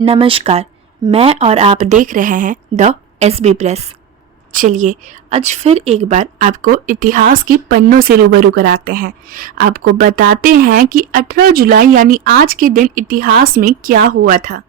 नमस्कार। मैं और आप देख रहे हैं द एसबी प्रेस। चलिए आज फिर एक बार आपको इतिहास की पन्नों से रूबरू कराते हैं। आपको बताते हैं कि 18 जुलाई यानी आज के दिन इतिहास में क्या हुआ था।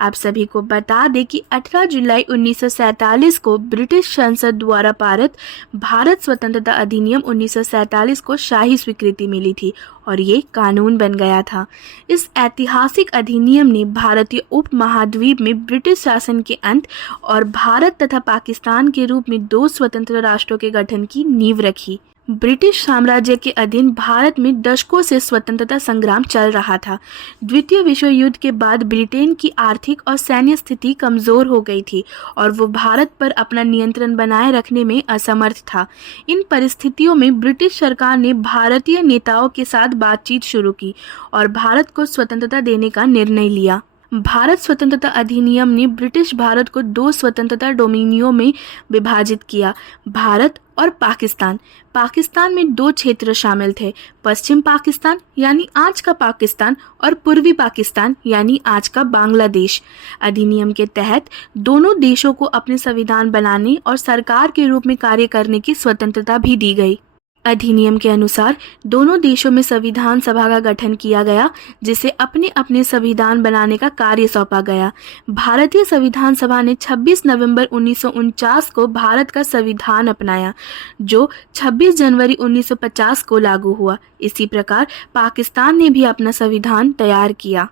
आप सभी को बता दें कि 18 जुलाई 1947 को ब्रिटिश संसद द्वारा पारित भारत स्वतंत्रता अधिनियम 1947 को शाही स्वीकृति मिली थी और ये कानून बन गया था। इस ऐतिहासिक अधिनियम ने भारतीय उपमहाद्वीप में ब्रिटिश शासन के अंत और भारत तथा पाकिस्तान के रूप में दो स्वतंत्र राष्ट्रों के गठन की नींव रखी। ब्रिटिश साम्राज्य के अधीन भारत में दशकों से स्वतंत्रता संग्राम चल रहा था। द्वितीय विश्व युद्ध के बाद ब्रिटेन की आर्थिक और सैन्य स्थिति कमजोर हो गई थी और वो भारत पर अपना नियंत्रण बनाए रखने में असमर्थ था। इन परिस्थितियों में ब्रिटिश सरकार ने भारतीय नेताओं के साथ बातचीत शुरू की और भारत को स्वतंत्रता देने का निर्णय लिया। भारत स्वतंत्रता अधिनियम ने ब्रिटिश भारत को दो स्वतंत्रता डोमिनियों में विभाजित किया, भारत और पाकिस्तान। पाकिस्तान में दो क्षेत्र शामिल थे, पश्चिम पाकिस्तान यानी आज का पाकिस्तान और पूर्वी पाकिस्तान यानी आज का बांग्लादेश। अधिनियम के तहत दोनों देशों को अपने संविधान बनाने और सरकार के रूप में कार्य करने की स्वतंत्रता भी दी गई। अधिनियम के अनुसार दोनों देशों में संविधान सभा का गठन किया गया, जिसे अपने अपने संविधान बनाने का कार्य सौंपा गया। भारतीय संविधान सभा ने 26 नवंबर 1949 को भारत का संविधान अपनाया, जो 26 जनवरी 1950 को लागू हुआ। इसी प्रकार पाकिस्तान ने भी अपना संविधान तैयार किया।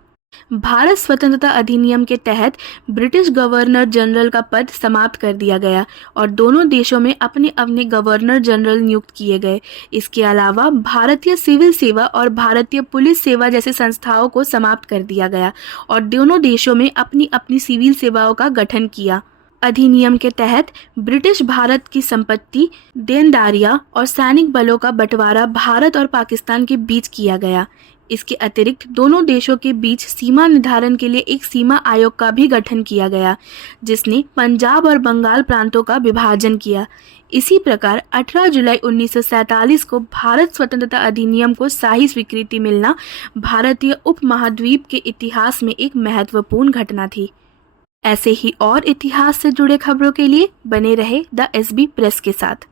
भारत स्वतंत्रता अधिनियम के तहत ब्रिटिश गवर्नर जनरल का पद समाप्त कर दिया गया और दोनों देशों में अपने अपने गवर्नर जनरल नियुक्त किए गए। इसके अलावा भारतीय सिविल सेवा और भारतीय पुलिस सेवा जैसे संस्थाओं को समाप्त कर दिया गया और दोनों देशों में अपनी अपनी सिविल सेवाओं का गठन किया। अधिनियम के तहत ब्रिटिश भारत की संपत्ति, देनदारियां और सैनिक बलों का बंटवारा भारत और पाकिस्तान के बीच किया गया। इसके अतिरिक्त दोनों देशों के बीच सीमा निर्धारण के लिए एक सीमा आयोग का भी गठन किया गया, जिसने पंजाब और बंगाल प्रांतों का विभाजन किया। इसी प्रकार 18 जुलाई 1947 को भारत स्वतंत्रता अधिनियम को शाही स्वीकृति मिलना भारतीय उपमहाद्वीप के इतिहास में एक महत्वपूर्ण घटना थी। ऐसे ही और इतिहास से जुड़े खबरों के लिए बने रहे द एसबी प्रेस के साथ।